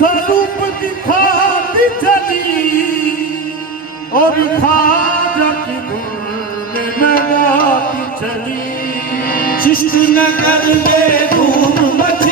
स्वरूप दिखाती चली और खाजा की धुन में गाती चली। शिष्ट नगर में धूम मची